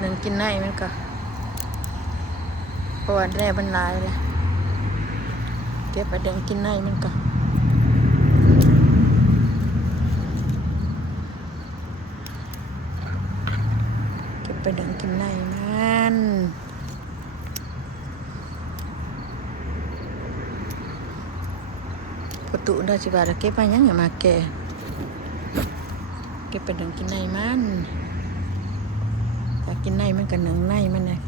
หนึ่งกินได้มันก็เพราะว่าได้บรรลายเลยเก็บไปเดินกินได้มันก็เก็บไปเดินกินได้มันประตูได้สิบาทเก็บไปยังอย่ามาแก่เก็บไปเดินกินได้มันถ้ากินได้มันก็หนึ่งในมันเลย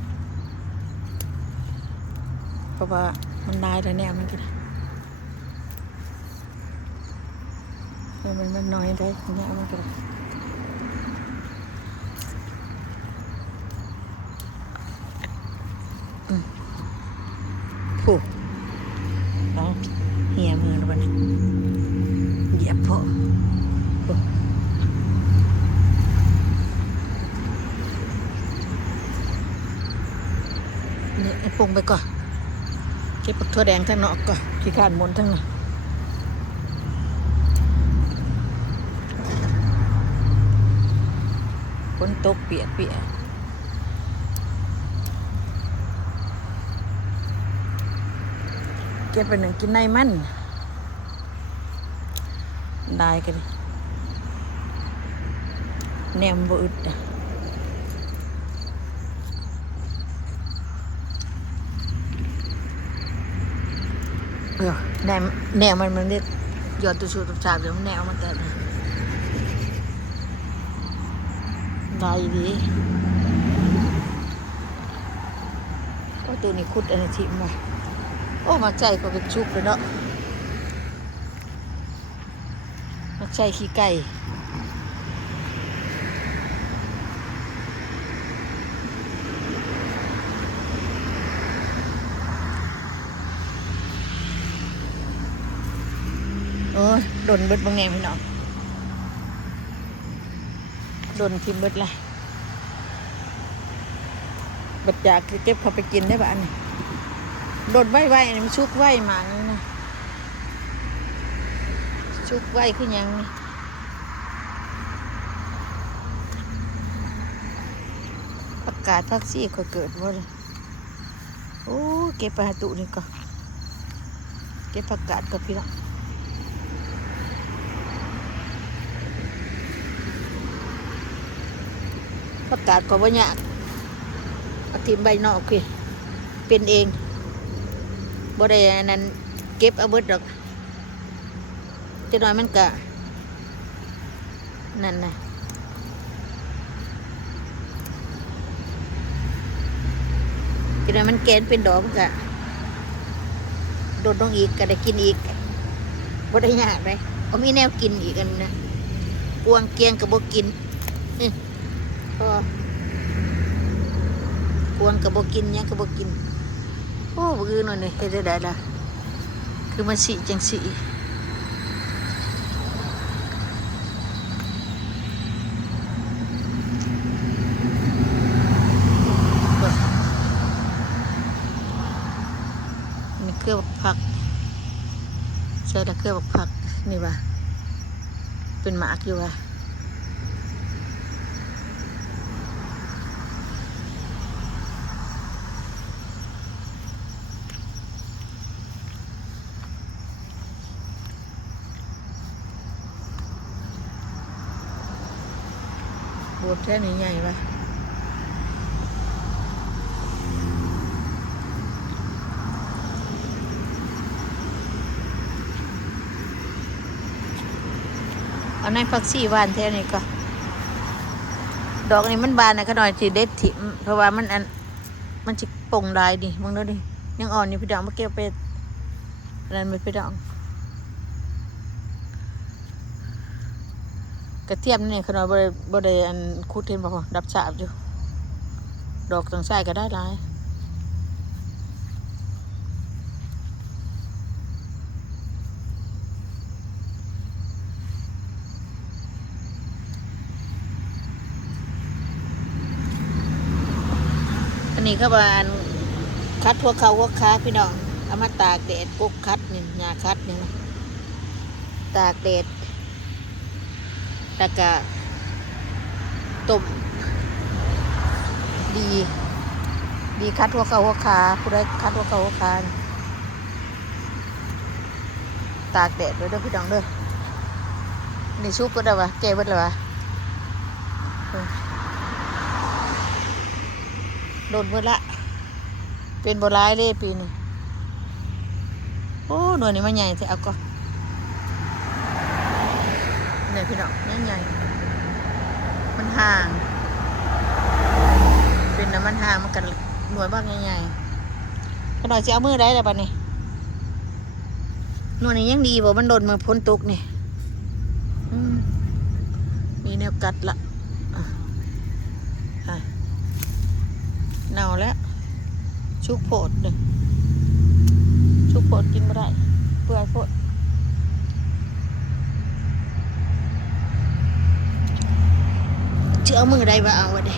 เพราะว่ามันได้แล้วเนี่ยมันก็มันน้อยได้เนี่ยมันก็ผูกเอาเหี่ยมือแล้วมันเหยียบพอนี่ปรุงไปก่อนเก็บผักถั่วแดงทั้งนอกก่อนขี้ข้านมนทั้งนั้นฝนตกเปียกเก็บไปหนึ่งกินในมันได้กันแนมบ่อึดอ่ะแนวมันเรียกยอดตุสูตุสาบเดี๋ยวมันแนวมันแต่ได้ดีก็ตัวนี้คุดอันนี้ทิ่มมาโอ้มาใจก็เป็นชุกเลยเนาะมาใจขี้ไก่โดนเบิดบางแง่พี่น้องโดนทิมเบิดละบัดจากเก็บเขาไปกินได้บ้านโดนไหวนี่มันชุกไหวมานี่นะชุกไหวขึ้นยังนี่ประกาศทักซี่ก็เกิดว่าเลยโอ้เก็บไปหาตุนี่ก็เก็บประกาศกับพี่น้องประกาศก็บ่ยากเอาทิมใบนอกคือเป็นเองบ่ได้นั้นเก็บเอาเบิดดอกจะน้อยมันก็นั่นนะจะน้อยมันแกนเป็นดอกมันก็โดดลงอีกก็ได้กินอีกบ่ได้ยากเลยก็มีแนวกินอีกอันนะกวางเกียงก็บ่กินก็กวางก็บ่กินยังก็บ่กินโอ้บ่คือหน่อยนี่เฮ็ดได้ล่ะคือมันสิจังสินี่เครือผักใช่ละเครือผักนี่ว่าเป็นหมากอยู่ว่าโบดแค่นี้ใหญ่ปะเอาในผักชีหวานแท้นี่ก็ดอกนี้มันบานนะก็หน่อยสิเด็ดถิ่มเพราะว่ามันจะป่งได้ดิมึงดูดิยังอ่อนอยู่พี่ดองมาเก็บไปนั่นไม่พี่ดองกระเทียมนี่ขนาดบ่ได้อันคุดเห็นบ่ดับฉาบอยู่ดอกต่างชาติก็ได้หลายอันนี้เขาบอกอันคัดพวกเขาพวกค้าพี่น้องเอามาตากแดดกุ๊กคัดนี่หญ้าคัดนี่ตากแดดแล้วก็ต้ม ดีดีคัดหัวเข่าหัวขาผู้ใดคัดหัวเข่าหัวขาตากแดดไว้เด้อพี่น้องเด้อนี่ชุบก็ได้วะแก้เบิดเลยวะโดนเบิดละเป็นโบราณเลยปีนี้โอ้หน่วยนี้มันใหญ่แต่เอาก็เนี่ยพี่น้องใหญ่มันห่างเป็นน้ำมันห่างมันกันหน่วยบ้างใหญ่ๆขนาดจะเอามือได้แล้วปะนี่หน่วยนี้ยังดีบ่มันโดนมาพ้นตกนี่มีแนวกัดละเน่าแล้วชุกโผดเลยชุกโผดกินไม่ได้เปื่อยโผดเชื่อมือได้บ่เอาวะเด้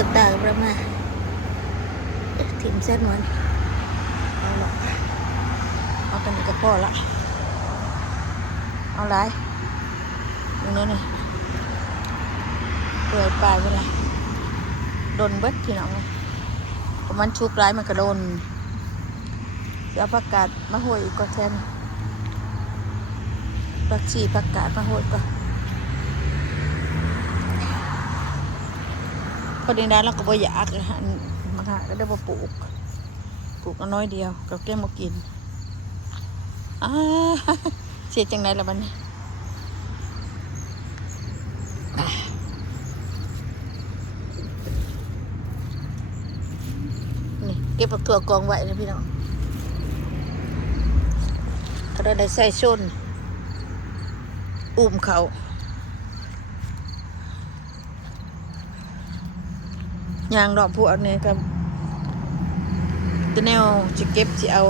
ต่างๆประมาณถิ่มเส้นมันเอาละเอากันก็พอละเอาไรตรงนี้นี่เปื่อยปลายไปละโดนเบิดที่น้องประมาณชุกร้ายมันก็โดนเดี๋ยวผักกาดมาโหยอีกก็แทนผักชีผักกาดมาโหยก็พอดีนั้นเราก็บ่อยากเลยฮะมันหาก็ได้มาปลูกก็น้อยเดียวกับแก้มมากินเสียจังไรละบัดนี้นี่เก็บผักถั่วกองไว้นะพี่น้องก็ได้ใส่ชนอุ้มเขายางดอกพวกนี้ครับจะแนวจะเก็บจะเอา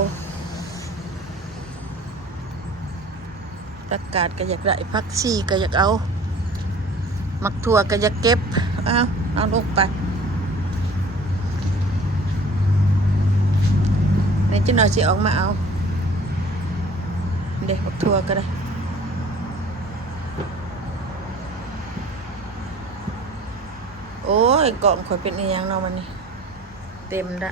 ผักกาดก็อยากได้ผักชีก็อยากเอามักถั่วก็อยากเก็บเอาลงไปในจะหน่อยจะออกมาเอาเด็กมักถั่วก็ได้โอ้ยกล่องข่อยเป็นอย่างเนาะมันนี่เต็มละ